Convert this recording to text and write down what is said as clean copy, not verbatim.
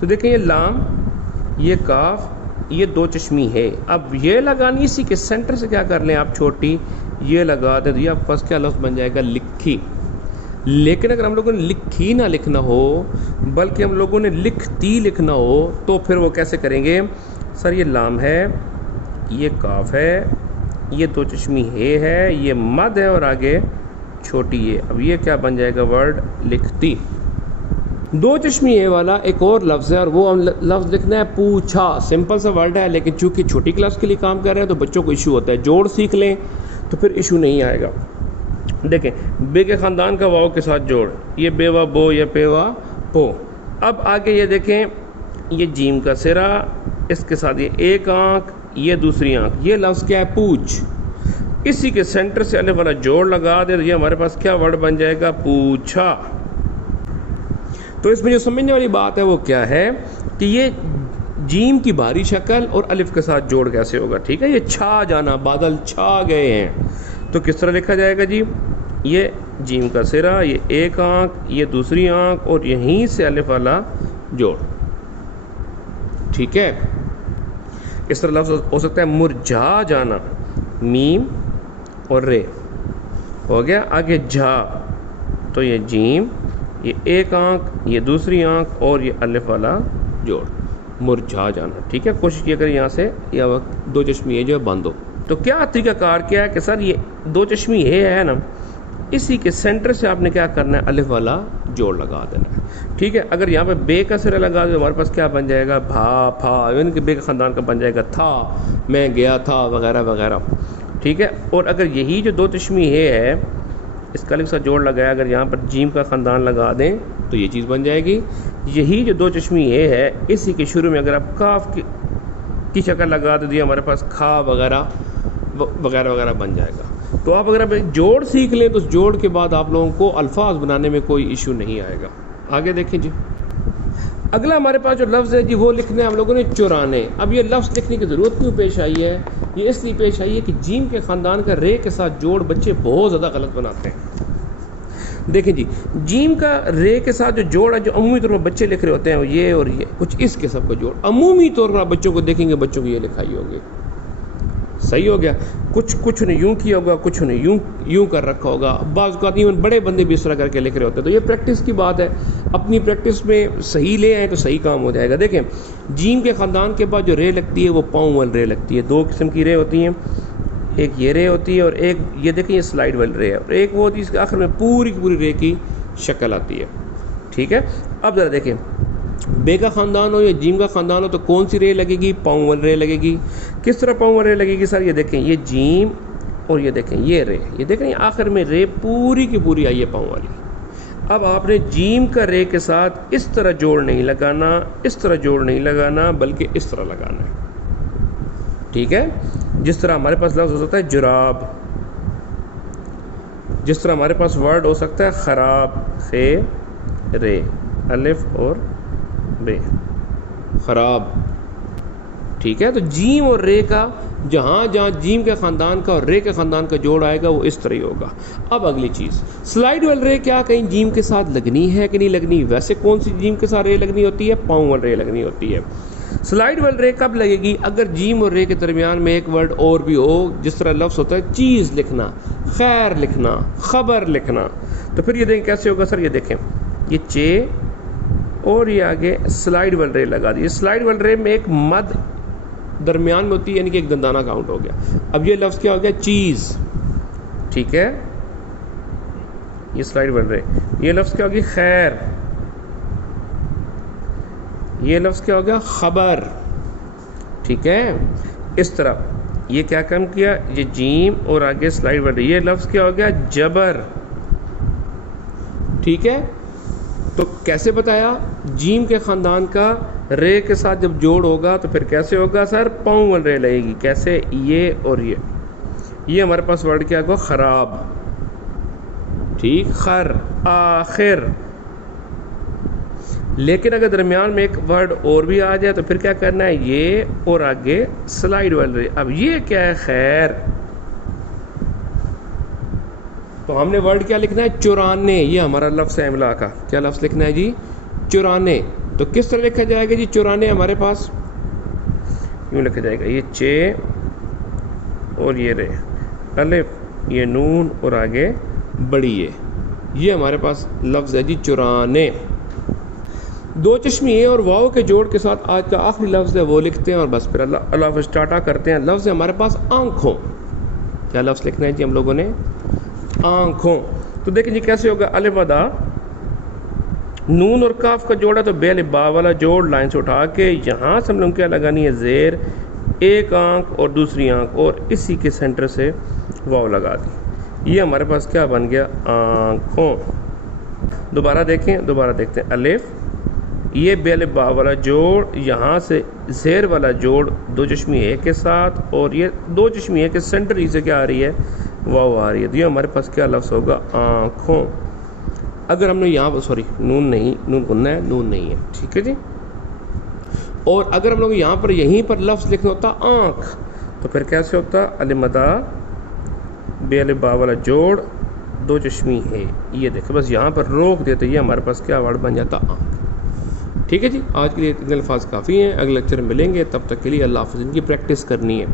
تو دیکھیں یہ لام، یہ کاف، یہ دو چشمی ہے. اب یہ لگانی اسی کے سینٹر سے کیا کر لیں آپ چھوٹی، یہ لگا دیں تو یہ آپ پاس کیا لفظ بن جائے گا، لکھی. لیکن اگر ہم لوگوں نے لکھی نہ لکھنا ہو بلکہ ہم لوگوں نے لکھتی لکھنا ہو تو پھر وہ کیسے کریں گے؟ سر یہ لام ہے، یہ کاف ہے، یہ دو چشمی ہے، یہ مد ہے اور آگے چھوٹی ہے. اب یہ کیا بن جائے گا ورڈ، لکھتی. دو چشمی ہے والا ایک اور لفظ ہے اور وہ لفظ لکھنا ہے پوچھا. سمپل سا ورڈ ہے لیکن چونکہ چھوٹی کلاس کے لیے کام کر رہے ہیں تو بچوں کو ایشو ہوتا ہے. جوڑ سیکھ لیں تو پھر ایشو نہیں آئے گا. دیکھیں بے کے خاندان کا واؤ کے ساتھ جوڑ، یہ بیوا بو یا پیوا پو. اب آگے یہ دیکھیں یہ جیم کا سرا، اس کے ساتھ یہ ایک آنکھ، یہ دوسری آنکھ، یہ لفظ کیا ہے پوچھ. اسی کے سینٹر سے الف والا جوڑ لگا دے تو یہ ہمارے پاس کیا ورڈ بن جائے گا، پوچھا. تو اس میں جو سمجھنے والی بات ہے وہ کیا ہے کہ یہ جیم کی بھاری شکل اور الف کے ساتھ جوڑ کیسے ہوگا. ٹھیک ہے، یہ چھا جانا، بادل چھا گئے ہیں، تو کس طرح لکھا جائے گا جی، یہ جیم کا سرا، یہ ایک آنکھ، یہ دوسری آنکھ اور یہیں سے الف والا جوڑ. ٹھیک ہے، اس طرح لفظ ہو سکتا ہے مرجھا جانا، میم اور رے ہو گیا. آگے جھا تو یہ جیم، یہ ایک آنکھ، یہ دوسری آنکھ اور یہ الف والا جوڑ، مرجھا جانا. ٹھیک ہے، کوشش کیا کریں یہاں سے یا وقت دو چشمی ہے جو ہے بند ہو. تو کیا طریقہ کار کیا ہے کہ سر یہ دو چشمی ہے نا، اسی کے سینٹر سے آپ نے کیا کرنا ہے، الف والا جوڑ لگا دینا ہے. ٹھیک ہے، اگر یہاں پہ بے کا سرا لگا دو ہمارے پاس کیا بن جائے گا، بھا پھا، یعنی کہ بے کے خاندان کا بن جائے گا تھا، میں گیا تھا وغیرہ وغیرہ. ٹھیک ہے، اور اگر یہی جو دو چشمی ہے اس کا الف سا جوڑ لگایا، اگر یہاں پر جیم کا خاندان لگا دیں تو یہ چیز بن جائے گی. یہی جو دو چشمی ہے اسی کے شروع میں اگر آپ کاف کی شکل لگا دیں تو یہ ہمارے پاس کھا وغیرہ وغیرہ وغیرہ بن جائے گا. تو آپ اگر جوڑ سیکھ لیں تو اس جوڑ کے بعد آپ لوگوں کو الفاظ بنانے میں کوئی ایشو نہیں آئے گا. آگے دیکھیں جی، اگلا ہمارے پاس جو لفظ ہے جی وہ لکھنا ہے ہم لوگوں نے چورانے. اب یہ لفظ لکھنے کی ضرورت کیوں پیش آئی ہے، یہ اس لیے پیش آئی ہے کہ جیم کے خاندان کا رے کے ساتھ جوڑ بچے بہت زیادہ غلط بناتے ہیں. دیکھیں جی، جیم کا رے کے ساتھ جو جوڑ ہے جو عمومی طور پر بچے لکھ رہے ہوتے ہیں یہ اور یہ کچھ اس کے سب کا جوڑ، عمومی طور پر آپ بچوں کو دیکھیں گے بچوں کی یہ لکھائی ہوگی. صحیح ہو گیا، کچھ نے یوں کیا ہوگا، کچھ نے یوں کر رکھا ہوگا. بعض اوقات ایون بڑے بندے بھی اس طرح کر کے لکھ رہے ہوتے ہیں. تو یہ پریکٹس کی بات ہے، اپنی پریکٹس میں صحیح لے آئیں تو صحیح کام ہو جائے گا. دیکھیں جیم کے خاندان کے بعد جو رے لگتی ہے وہ پاؤں وال رے لگتی ہے. دو قسم کی رے ہوتی ہیں، ایک یہ رے ہوتی ہے اور ایک یہ دیکھیں یہ سلائڈ وال رے ہے، اور ایک وہ ہوتی ہے اس کے آخر میں پوری کی پوری رے کی شکل آتی ہے. ٹھیک ہے، اب ذرا دیکھیں بے کا خاندان ہو یا جیم کا خاندان ہو تو کون سی رے لگے گی، پاؤں وال رے لگے گی. کس طرح پاؤں وال رے لگے گی سر، یہ دیکھیں یہ جیم اور یہ دیکھیں یہ رے، یہ دیکھیں یہ آخر میں رے پوری کی پوری آئی ہے پاؤں والی. اب آپ نے جیم کا رے کے ساتھ اس طرح جوڑ نہیں لگانا، اس طرح جوڑ نہیں لگانا بلکہ اس طرح لگانا ہے. ٹھیک ہے، جس طرح ہمارے پاس لفظ ہو سکتا ہے جراب، جس طرح ہمارے پاس ورڈ ہو سکتا ہے خراب، خے رے الف اور بے، خراب. ٹھیک ہے، تو جیم اور رے کا جہاں جیم کے خاندان کا اور رے کے خاندان کا جوڑ آئے گا وہ اس طرح ہی ہوگا. اب اگلی چیز، سلائڈ وال رے کیا کہیں جیم کے ساتھ لگنی ہے کہ نہیں لگنی؟ ویسے کون سی جیم کے ساتھ رے لگنی ہوتی ہے؟ پاؤں وال رے لگنی ہوتی ہے. سلائڈ وال رے کب لگے گی؟ اگر جیم اور رے کے درمیان میں ایک ورڈ اور بھی ہو، جس طرح لفظ ہوتا ہے چیز لکھنا، خیر لکھنا، خبر لکھنا. تو پھر یہ دیکھیں کیسے ہوگا سر، یہ دیکھیں یہ چے اور یہ آگے سلائڈ وال رے لگا دی. سلائڈ وال رے میں ایک مد درمیان میں ہوتی ہے یعنی کہ ایک دندانہ کاؤنٹ ہو گیا. اب یہ لفظ کیا ہو گیا، چیز. ٹھیک ہے، یہ سلائڈ وال رے. یہ لفظ کیا ہوگی، خیر. یہ لفظ کیا ہو گیا، خبر. ٹھیک ہے، اس طرح یہ کیا کام کیا، یہ جیم اور آگے سلائڈ وال رے. یہ لفظ کیا ہو گیا، جبر. ٹھیک ہے، تو کیسے بتایا، جیم کے خاندان کا رے کے ساتھ جب جوڑ ہوگا تو پھر کیسے ہوگا سر، پاؤں وال رے لگے گی. کیسے، یہ اور یہ ہمارے پاس ورڈ کیا ہوگا، خراب. ٹھیک، خر آخر. لیکن اگر درمیان میں ایک ورڈ اور بھی آ جائے تو پھر کیا کرنا ہے، یہ اور آگے سلائڈ وال رے. اب یہ کیا ہے، خیر. تو ہم نے ورڈ کیا لکھنا ہے، چورانے. یہ ہمارا لفظ ہے املا کا. کیا لفظ لکھنا ہے جی، چورانے. تو کس طرح لکھا جائے گا جی 94 ہمارے پاس یوں لکھا جائے گا، یہ چے اور یہ رے، الف یہ نون اور آگے بڑی یہ ہمارے پاس لفظ ہے جی 94۔ دو چشمی اے اور واؤ کے جوڑ کے ساتھ آج کا آخری لفظ ہے وہ لکھتے ہیں اور بس پھر اللہ حافظ ٹاٹا کرتے ہیں۔ لفظ ہے ہمارے پاس آنکھوں، کیا لفظ لکھنا ہے جی ہم لوگوں نے؟ آنکھوں۔ تو دیکھیں جی کیسے ہوگا، الف ادا نون اور کاف کا جوڑا تو بے الف با والا جوڑ لائن سے اٹھا کے یہاں سے ہم لوگ کیا لگانی ہے، زیر ایک آنکھ اور دوسری آنکھ اور اسی کے سینٹر سے واؤ لگا دی، یہ ہمارے پاس کیا بن گیا، آنکھوں۔ دوبارہ دیکھتے ہیں، الف یہ بے الف با والا جوڑ یہاں سے زیر والا جوڑ دو چشمی اے کے ساتھ اور یہ دو چشمی اے کے سینٹر ہی سے کیا آ رہی ہے، واؤ آ رہی ہے، تو یہ ہمارے پاس کیا لفظ ہوگا، آنکھوں۔ اگر ہم نے یہاں پر سوری نون نہیں، نون گننا ہے، نون نہیں ہے، ٹھیک ہے جی۔ اور اگر ہم لوگ یہاں پر یہیں پر لفظ لکھنا ہوتا آنکھ تو پھر کیسے ہوتا، الف مدا بے الف با والا جوڑ دو چشمی ہے، یہ دیکھیں بس یہاں پر روک دیتے، یہ ہمارے پاس کیا ورڈ بن جاتا، آنکھ۔ ٹھیک ہے جی، آج کے لیے اتنے الفاظ کافی ہیں، اگلے لیکچر میں ملیں گے، تب تک کے لیے اللہ حافظ، ان کی پریکٹس کرنی ہے۔